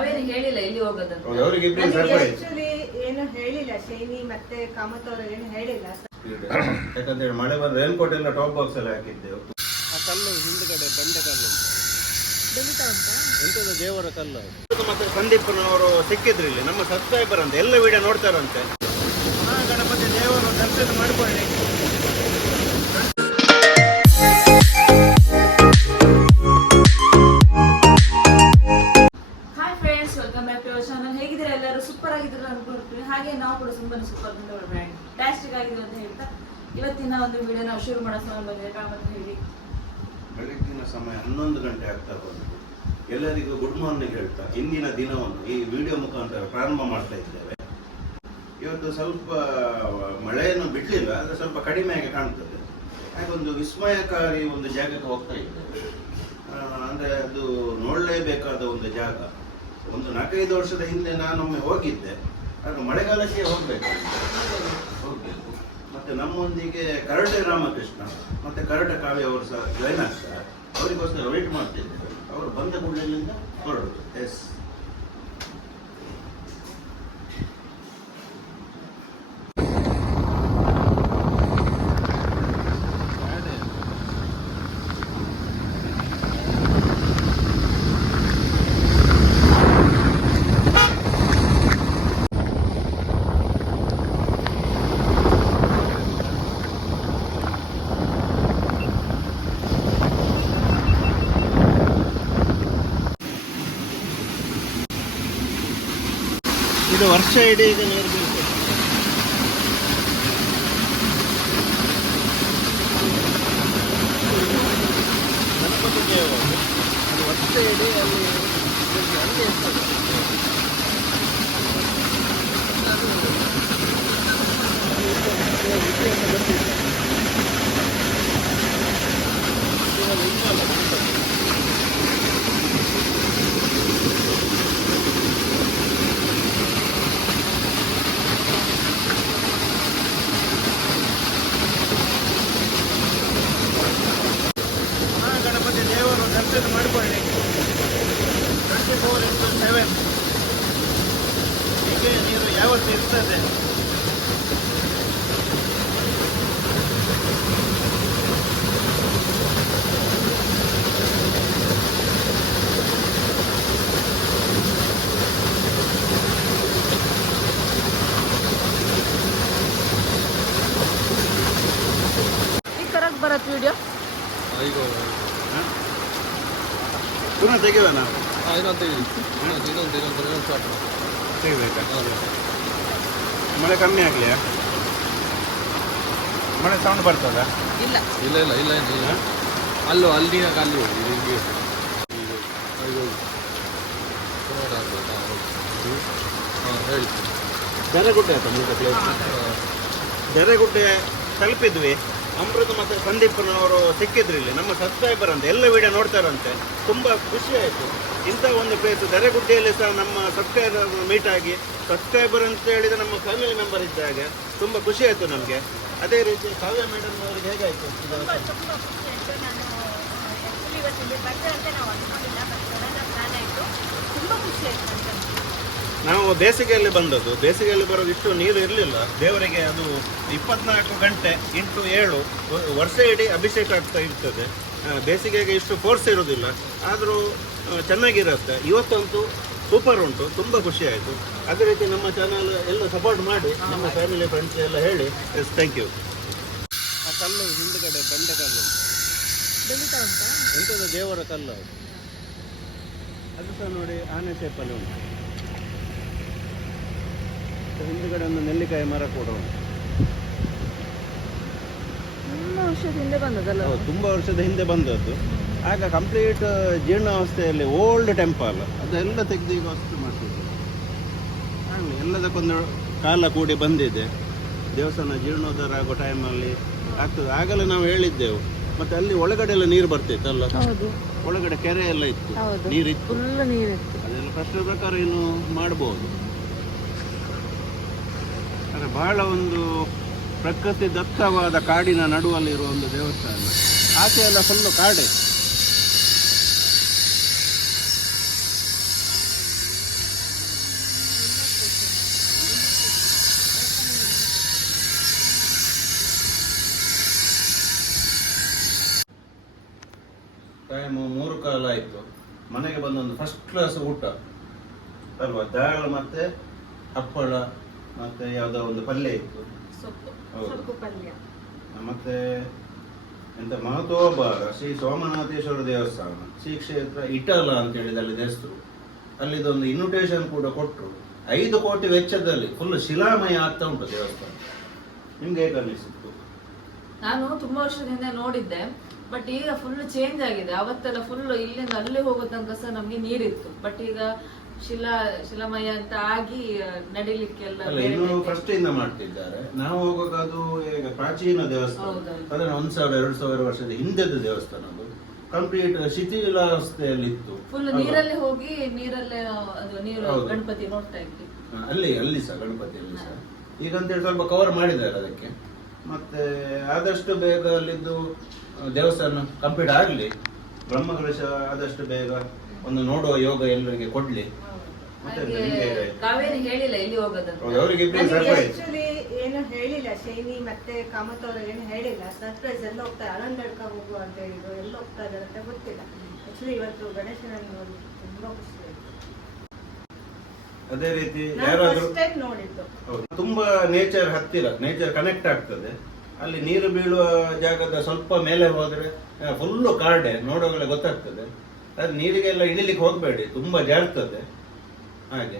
ನಾವೇನು ಹೇಳಿಲ್ಲ ಎಲ್ಲಿ ಹೋಗೋದಂತ. ಅವರಿಗೆ ಸರ್ಪ್ರೈಸ್. actually ಏನು ಹೇಳಿಲ್ಲ ಶೈನಿ ಮತ್ತೆ ಕಾಮತ್ ಅವರು ಏನು ಹೇಳಿಲ್ಲ. ಯಾಕಂದ್ರೆ ಮಳೆ ಬಂದ ರೈನ್ ಕೋಟ್ ಎಲ್ಲ ಟಾಪ್ ಬಾಕ್ಸ್ ಎಲ್ಲ ಹಾಕಿದ್ದೆವು. ಆ ಕಲ್ಲು ಹಿಂದ್ಗಡೆ ಬಂಡೆ ಕಲ್ಲು. ಬೆಳೀತಾ ಉಂಟಾ? ದೇವರ ಕಲ್ಲು ಅದು. ಮತ್ತೆ ಸಂದೀಪನವರು ಸಿಕ್ಕಿದ್ರು ಇಲ್ಲಿ ನಮ್ಮ ಸಬ್ಸ್ಕ್ರೈಬರ್ ಅಂತ ಎಲ್ಲ ವಿಡಿಯೋ ನೋಡ್ತಾರಂತೆ. ಆ ಗಣಪತಿ ದೇವರು ದರ್ಶನ ಮಾಡ್ಕೊಳ್ಳಿ ವೆಲ್ಕಮ್ ಬ್ಯಾಕ್ ಟು ಚಾನಲ್ ಎಲ್ಲರೂ? ಸೂಪರ್ ಆಗಿದ್ರು ಅನ್ಕೊಂಡಿರ್ತೀವಿ. ಹಾಗೆ ನಾವು ಕೂಡ ತುಂಬಾನೇ ಸೂಪರ್ ಫ್ಯಾಂಟಾಸ್ಟಿಕ್ ಆಗಿದೆ ಅಂತ ಹೇಳ್ತಾ ಇವತ್ತಿನ ಒಂದು ವಿಡಿಯೋ ನಾವು ಶುರು ಮಾಡೋ ಸಮಯ ಬಂದಿದೆ ಕಾಮತ್ ಹೇಳಿ. ಬೆಳಗ್ಗಿನ ಸಮಯ ಹನ್ನೊಂದು ಗಂಟೆ ಆಗ್ತಾ ಬಂತು ಎಲ್ಲರಿಗೂ ಗುಡ್ ಮಾರ್ನಿಂಗ್ ಹೇಳ್ತಾ ಇಂದಿನ ದಿನವನ್ನು ಈ ವಿಡಿಯೋ ಮುಖಾಂತರ ಪ್ರಾರಂಭ ಮಾಡ್ತಾ ಇದ್ದೇವೆ. ಇವತ್ತು ಸ್ವಲ್ಪ ಮಳೆಯನ್ನು ಬಿಡಲಿಲ್ಲ, ಆದರೆ ಸ್ವಲ್ಪ ಕಡಿಮೆ ಆಗಿ ಕಾಣ್ತದೆ. ಹಾಗೊಂದು ವಿಸ್ಮಯಕಾರಿ ಒಂದು ಜಾಗಕ್ಕೆ ಹೋಗ್ತಾ ಇದ್ದೇವೆ. ಅಂದ್ರೆ ಅದು ನೋಡಲೇಬೇಕಾದ ಒಂದು ಜಾಗ. ಒಂದು ನಾಲ್ಕೈದು ವರ್ಷದ ಹಿಂದೆ ನಾನೊಮ್ಮೆ ಹೋಗಿದ್ದೆ. ಅದು ಮಳೆಗಾಲಕ್ಕೆ ಹೋಗ್ಬೇಕು. ಹೋಗ್ಬೇಕು. ಮತ್ತೆ ನಮ್ಮೊಂದಿಗೆ ಕರಟೆ ರಾಮಕೃಷ್ಣ, ಮತ್ತೆ ಕರಟ ಕಾವ್ಯ ಅವರು ಸಹ ಜಾಯ್ನ್ ಆಗ್ತಾರೆ. ಅವರಿಗೋಸ್ಕರ ವೇಟ್ ಮಾಡ್ತಿದ್ದೆ ಅವರು ಬಂದ ಕೂಡಲಿಂದ ಹೊರಡುದು. ಎಸ್ ಇದು ವರ್ಷ ಇಡೀ ಇದು ನೀರು ದೇವರು ಅದು ವರ್ಷ ಇಡೀ ಅಲ್ಲಿ. ಅಲ್ಲಿ ಇರ್ತದೆ. ಯಾವತ್ತು ಇರ್ತದೆ ಈಗ ಕರೆಕ್ಟ್ ಬರತ್ ವಿಡಿಯೋ ಅಯ್ಯೋ ಹ? ಪುನಃ ತೆಗೆಯೋಣ ಆ, ಇನ್ನೊಂದು ತೆಗೀರಿ. ಇನ್ನೊಂದು ಇನ್ನೊಂದು ಇನ್ನೊಂದು ಇನ್ನೊಂದು start ಮಾಡಿ. ತೆಗಿಬೇಕಾ ಹೌದು. ಮಳೆ ಕಮ್ಮಿ ಆಗಲಿ. ಮಳೆ ಸೌಂಡ್ ಬರ್ತದ? ಇಲ್ಲ. ಇಲ್ಲ ಇಲ್ಲ ಇಲ್ಲ ಇಲ್ಲ ಇಲ್ಲ. ಅಲ್ಲೋ ಅಲ್ಲಿನ ಅಲ್ಲಿ ಹೋಗಿ ಹಿಂಗೆ ಹೇಳಿ. ಬೆರೆಗುಡ್ಡೆ ಆಯ್ತಾ ಮುಂದೆ ಪ್ಲೇಸ್ ಜರಗುಡ್ಡೆ ತಲುಪಿದ್ವಿ. ಅಮೃತ ಮತ್ತು ಸಂದೀಪನವರು ಸಿಕ್ಕಿದ್ರು ಇಲ್ಲಿ. ನಮ್ಮ ಸಬ್ಸ್ಕ್ರೈಬರ್ ಅಂತ. ಎಲ್ಲ ವಿಡಿಯೋ ನೋಡ್ತಾರಂತೆ. ತುಂಬ ಖುಷಿ ಆಯಿತು. ಇಂಥ ಒಂದು ಪ್ಲೇಸ್ ದರೆಗುಡ್ಡೆಯಲ್ಲಿ ಸಹ ನಮ್ಮ ಸಬ್ಸ್ಕ್ರೈಬರ್ ಮೀಟ್ ಆಗಿ ಸಬ್ಸ್ಕ್ರೈಬರ್ ಅಂತ ಹೇಳಿದ ನಮ್ಮ ಫ್ಯಾಮಿಲಿ ಮೆಂಬರ್ ಇದ್ದಾಗ ತುಂಬ ಖುಷಿ ಆಯಿತು ನಮಗೆ. ಅದೇ ರೀತಿ ಕಾವ್ಯ ಮೇಡಮ್ ಅವರಿಗೆ ಹೇಗಾಯಿತು? ಇವತ್ತು ಅಂತ ನಾವು ಬಟ್ ಪ್ಲಾನ್ ಆಯಿತು. ತುಂಬಾ ಖುಷಿ ಆಯ್ತು ನಾವು ಬೇಸಿಗೆಯಲ್ಲಿ ಬಂದದ್ದು. ಬೇಸಿಗೆಯಲ್ಲಿ ಬರೋದು ಇಷ್ಟು ನೀರು ಇರಲಿಲ್ಲ. ದೇವರಿಗೆ ಅದು ಇಪ್ಪತ್ನಾಲ್ಕು ಗಂಟೆ ಇಂಟು ಏಳು ವರ್ಷ ಇಡೀ ಅಭಿಷೇಕ ಆಗ್ತಾ ಇರ್ತದೆ. ಬೇಸಿಗೆಗೆ ಇಷ್ಟು ಫೋರ್ಸ್ ಇರೋದಿಲ್ಲ. ಆದರೂ ಚೆನ್ನಾಗಿರುತ್ತೆ. ಇವತ್ತಂತೂ ಸೂಪರ್ ಉಂಟು. ತುಂಬ ಖುಷಿ ಆಯಿತು. ಅದೇ ರೀತಿ ನಮ್ಮ ಚಾನಲ್ ಎಲ್ಲ ಸಪೋರ್ಟ್ ಮಾಡಿ ನಮ್ಮ ಫ್ಯಾಮಿಲಿ ಫ್ರೆಂಡ್ಸ್ ಎಲ್ಲ ಹೇಳಿ. ಎಸ್ ಥ್ಯಾಂಕ್ ಯು ಆ ಕಲ್ಲು ಹಿಂದ್ಗಡೆ ಬಂಡೆ ಕಲ್ಲು. ಎಂಥದ್ದು ದೇವರ ಕಲ್ಲು ಅದು. ಅದು ಸಹ ನೋಡಿ ಆನೆ ಶೇಪಲ್ಲಿ ಉಂಟು. ಹಿಂದುಗಡೆ ಒಂದು ನೆಲ್ಲಿಕಾಯಿ ಮರ ಕೂಡ ಉಂಟು. ತುಂಬಾ ವರ್ಷದ ಹಿಂದೆ ಬಂದದಲ್ಲ ಹೌದು ತುಂಬ ವರ್ಷದ ಹಿಂದೆ ಬಂದದ್ದು. ಆಗ ಕಂಪ್ಲೀಟ್ ಜೀರ್ಣಾವಸ್ಥೆಯಲ್ಲಿ ಓಲ್ಡ್ ಟೆಂಪಲ್ ಅದೆಲ್ಲ ತೆಗೆದು ಈಗ ವಸ್ತು ಮಾಡ್ತಿದ್ದೆ ಆಗಲಿ ಎಲ್ಲದಕ್ಕೊಂದು ಕಾಲ ಕೂಡಿ ಬಂದಿದೆ. ದೇವಸ್ಥಾನ ಜೀರ್ಣೋದ್ಧಾರ ಆಗೋ ಟೈಮಲ್ಲಿ ಆಗ್ತದೆ. ಆಗಲೇ ನಾವು ಹೇಳಿದ್ದೆವು. ಮತ್ತೆ ಅಲ್ಲಿ ಒಳಗಡೆ ಎಲ್ಲ ನೀರು ಬರ್ತಿತ್ತಲ್ಲ? ಒಳಗಡೆ ಕೆರೆ ಎಲ್ಲ ಇತ್ತು. ನೀರಿತ್ತು. ಅದೆಲ್ಲ ಕಷ್ಟದ ಪ್ರಕಾರ ಏನು ಮಾಡ್ಬೋದು? ಆದರೆ ಬಹಳ ಒಂದು ಪ್ರಕೃತಿ ದತ್ತವಾದ ಕಾಡಿನ ನಡುವಲ್ಲಿರುವ ಒಂದು ದೇವಸ್ಥಾನ. ಆಚೆ ಎಲ್ಲ ಫುಲ್ಲು ಕಾಡೆ. ಟೈಮು ಮೂರು ಕಾಲ ಆಯಿತು. ಮನೆಗೆ ಬಂದೊಂದು ಫಸ್ಟ್ ಕ್ಲಾಸ್ ಊಟ. ಅಲ್ವಾ? ದಾಳ ಮತ್ತೆ ಹಪ್ಪಳ ಮತ್ತೆ ಯಾವುದೋ ಒಂದು ಪಲ್ಯ ಇತ್ತು. ಸೊಪ್ಪು ಪಲ್ಯ. ಮತ್ತೆ ಎಂತ ಮಹತ್ವೋಬಾರ ಶ್ರೀ ಸೋಮನಾಥೇಶ್ವರ ದೇವಸ್ಥಾನ ಶ್ರೀ ಕ್ಷೇತ್ರ ಇಟಲ ಅಂತ ಹೇಳಿದ ಅಲ್ಲಿ ಹೆಸರು ಅಲ್ಲಿದೊಂದು ಇನ್ವಿಟೇಷನ್ ಕೂಡ ಕೊಟ್ಟರು ಐದು ಕೋಟಿ ವೆಚ್ಚದಲ್ಲಿ ಫುಲ್ ಶಿಲಾಮಯ ಆಗ್ತಾ ಉಂಟು ದೇವಸ್ಥಾನ. ನಿಮ್ಗೆ ಹೇಗೆ ಅನ್ನಿಸಿತ್ತು? ನಾನು ತುಂಬಾ ವರ್ಷದಿಂದ ನೋಡಿದ್ದೆ ಬಟ್ ಈಗ ಫುಲ್ ಚೇಂಜ್ ಆಗಿದೆ. ಅವತ್ತೆಲ್ಲ ಫುಲ್ ಇಲ್ಲಿಂದ ಅಲ್ಲಿ ಹೋಗೋ ತನಕ ಸಹ ನಮ್ಗೆ ನೀರಿತ್ತು. ಬಟ್ ಈಗ ಶಿಲಾ ಶಿಲಾಮಯ ಅಂತ ಆಗಿ ನಡಿಲಿಕ್ಕೆಲ್ಲ ಅಲ್ಲ ಇನ್ನು ಫಸ್ಟ್ ಇಂದ ಮಾಡ್ತಿದ್ದಾರೆ. ನಾವು ಹೋಗುವಾಗ ಅದು ಈಗ ಪ್ರಾಚೀನ ದೇವಸ್ಥಾನ. ಅದನ್ನ ಒಂದ್ ಸಾವಿರ ಎರಡು ಸಾವಿರ ವರ್ಷದ ಹಿಂದೆದ ದೇವಸ್ಥಾನ ಅದು. ಕಂಪ್ಲೀಟ್ ಶಿಥಿಲಾವಸ್ಥೆಯಲ್ಲಿ ಇತ್ತು ಫುಲ್? ನೀರಲ್ಲೇ ಹೋಗಿ ನೀರಲ್ಲೇ ಅದು ನೀರು ಹೌದು. ಗಣಪತಿ ನೋಡ್ತಾ ಇದ್ವಿ. ಹ, ಅಲ್ಲಿ ಅಲ್ಲಿ ಸಹ ಗಣಪತಿಯಲ್ಲಿ ಸಹ. ಈಗ ಅಂತೇಳಿ ಸ್ವಲ್ಪ ಕವರ್ ಮಾಡಿದ್ದಾರೆ ಅದಕ್ಕೆ. ಮತ್ತೆ ಆದಷ್ಟು ಬೇಗ ಅಲ್ಲಿದ್ದು ಆ, ದೇವಸ್ಥಾನ ಕಂಪ್ಲೀಟ್ ಆಗಲಿ. ಬ್ರಹ್ಮಕಲಶ ಆದಷ್ಟು ಬೇಗ ಒಂದು ನೋಡುವ ಯೋಗ ಎಲ್ಲರಿಗೆ ಕೊಡ್ಲಿ. ಕಾವೇರಿ ಹೇಳಿಲ್ಲ ಎಲ್ಲಿ ಹೋಗೋದಂತ ಆಕ್ಚುಲಿ ಏನು ಹೇಳಿಲ್ಲ ಶೈನಿ ಮತ್ತೆ ಕಾಮತ್ ಅವರು ಏನು ಹೇಳಿಲ್ಲ. ಸರ್ಪ್ರೈಸ್ ಎಲ್ಲ ಹೋಗ್ತಾರೆ? ಆನಂದಡ್ಕ ಹೋಗು ಅಂತ ಹೇಳಿದ್ರು. ಎಲ್ಲ ಹೋಗ್ತಾ ಇದ್ದಾರೆ ಅಂತ ಗೊತ್ತಿಲ್ಲ. ಆಕ್ಚುಲಿ ಇವತ್ತು ಗಣೇಶನ ನೋಡಿ ತುಂಬಾ ಖುಷಿ ಅದೇ ರೀತಿ ಯಾರಾದ್ರೂ ತುಂಬಾ ನೇಚರ್ ಹತ್ತಿರ ನೇಚರ್ ಕನೆಕ್ಟ್ ಆಗ್ತದೆ. ಅಲ್ಲಿ ನೀರು ಬೀಳುವ ಜಾಗದ ಸ್ವಲ್ಪ ಮೇಲೆ ಹೋದ್ರೆ ಫುಲ್ಲು ಕಾಡೆ ನೋಡುವಾಗಲೇ ಗೊತ್ತಾಗ್ತದೆ. ಅದು ನೀರಿಗೆಲ್ಲ ಇಳಿಲಿಕ್ಕೆ ಹೋಗಬೇಡಿ ತುಂಬಾ ಜಾರ್ತದೆ ಹಾಗೆ.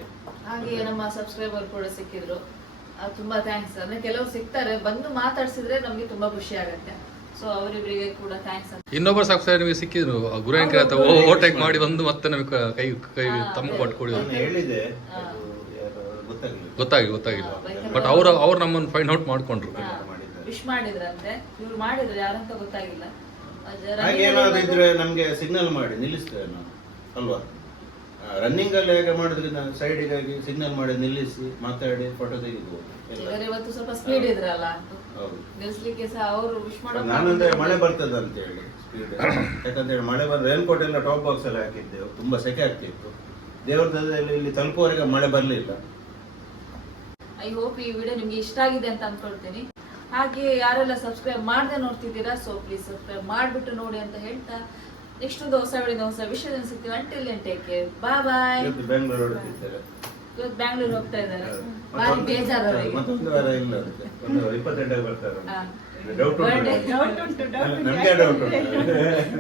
ಹಾಗೆ ನಮ್ಮ ಸಬ್ಸ್ಕ್ರೈಬರ್ ಕೂಡ ಸಿಕ್ಕಿದ್ರು. ಅದು ತುಂಬಾ ಥ್ಯಾಂಕ್ಸ್ ಅಂದ್ರೆ ಕೆಲವು ಸಿಗ್ತಾರೆ ಬಂದು ಮಾತಾಡ್ಸಿದ್ರೆ ನಮ್ಗೆ ತುಂಬಾ ಖುಷಿ ಆಗುತ್ತೆ. ಸೊ ಅವರಿಬ್ಬರಿಗೆ ಕೂಡ ಥ್ಯಾಂಕ್ಸ್ ಇನ್ನೊಬ್ಬ ಇನ್ನೊಬ್ಬರು ಸಬ್ಸ್ಕ್ರೈಬರ್ ನಿಮಗೆ ಸಿಕ್ಕಿದ್ರು. ಗುರುವಂಕರ ಓವರ್ಟೇಕ್ ಮಾಡಿ ಬಂದು ಮತ್ತೆ ನಮಗೆ ಕೈ ಕೈ ತಮ್ಮ ಕೊಟ್ಕೊಡಿ ಹೇಳಿದೆ ಗೊತ್ತಾಗ್ಲಿಲ್ಲ. ಗೊತ್ತಾಗಿಲ್ಲ ಗೊತ್ತಾಗಿಲ್ಲ. ಬಟ್ ಅವ್ರು ಅವ್ರು ನಮ್ಮನ್ನು ಫೈಂಡ್ ಔಟ್ ಮಾಡ್ಕೊಂಡ್ರು. ವಿಶ್ ಮಾಡಿದ್ರಂತೆ. ಇವ್ರು ಮಾಡಿದ್ರು ಯಾರಂತ ಗೊತ್ತಾಗಿಲ್ಲ. ಅದು running ಹಾಗೆ ಅಲ್ಲಿ ಏನಾದ್ರು ಬಂದು- ಇದ್ರೆ ನಮ್ಗೆ ಸಿಗ್ನಲ್ ಮಾಡಿ ನಿಲ್ಲಿಸ್ತೇವೆ ನಾವು ಅಲ್ವಾ? ರನ್ನಿಂಗ್ ಅಲ್ಲಿ ಹೇಗೆ ಮಾಡೋದ್ರಿಂದ ಸೈಡಿಗಾಗಿ ಸಿಗ್ನಲ್ ಮಾಡಿ ನಿಲ್ಲಿಸಿ ಮಾತಾಡಿ ಫೋಟೋ ತೆಗಿಬಹುದು ಇವರು ಇವತ್ತು ಸ್ವಲ್ಪ ಸ್ಪೀಡ್ ಇದ್ರಲ್ಲ? ಸಹ ಅವರು ವಿಶ್ ಮಾಡೋ ನಾನಂದ್ರೆ ಮಳೆ ಬರ್ತದೆ ಅಂತ ಹೇಳಿ ಸ್ಪೀಡ್ ಯಾಕಂತೇಳಿ ಮಳೆ ಬಂದ್ರೆ ರೈನ್ ಕೋಟ್ ಎಲ್ಲ ಟಾಪ್ ಬಾಕ್ಸ್ ಎಲ್ಲ ಹಾಕಿದ್ದೆವು. ತುಂಬಾ ಸೆಕೆ ಆಗ್ತಿತ್ತು. ದೇವ್ರ ದಯದಲ್ಲಿ ಇಲ್ಲಿ ತಲುಪುವವರೆಗೆ ಮಳೆ ಬರಲಿಲ್ಲ. ಐ ಹೋಪ್ ಈ ವಿಡಿಯೋ ನಿಮ್ಗೆ ಇಷ್ಟ ಆಗಿದೆ ಅಂತ ಅನ್ಕೊಳ್ತೀನಿ. ಹಾಗೆ ಯಾರೆಲ್ಲ ಸಬ್ಸ್ಕ್ರೈಬ್ ಮಾಡದೆ ನೋಡ್ತಿದ್ದೀರಾ ಸೊ ಪ್ಲೀಸ್ ಸಬ್ಸ್ಕ್ರೈಬ್ ಮಾಡಿಬಿಟ್ಟು ನೋಡಿ ಅಂತ ಹೇಳ್ತಾ ನೆಕ್ಸ್ಟ್ ಒಂದು ಹೊಸ ಬೆಳಿಗ್ಗೆ ಹೊಸ ವಿಷಯದಲ್ಲಿ ಸಿಗ್ತೀವಿ until take care bye bye ಇವತ್ತು ಬೆಂಗಳೂರು ಹೊರಟಿದ್ದಾರೆ ಇವತ್ತು ಬ್ಯಾಂಗ್ಳೂರ್ ಹೋಗ್ತಾ ಇದ್ದಾರೆ. ಬಾರಿ ಬೇಜಾರು ಅವರಿಗೆ. ಮತ್ತೊಂದು ವಾರ ಇಲ್ಲ ಅದಕ್ಕೆ. ಒಂದು ಇಪ್ಪತ್ತೆಂಟಕ್ಕೆ ಬರ್ತಾರೆ ಡೌಟ್. ಉಂಟು ಡೌಟ್ ಉಂಟು ಡೌಟ್ ಉಂಟು. ಡೌಟ್ ಉಂಟು.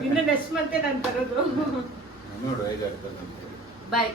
ಇನ್ನು ನೆಕ್ಸ್ಟ್ ಮಂತೆ ನಾನು ಬರೋದು. ನೋಡು ಹೇಗಾಗ್ತದೆ ಬಾಯ್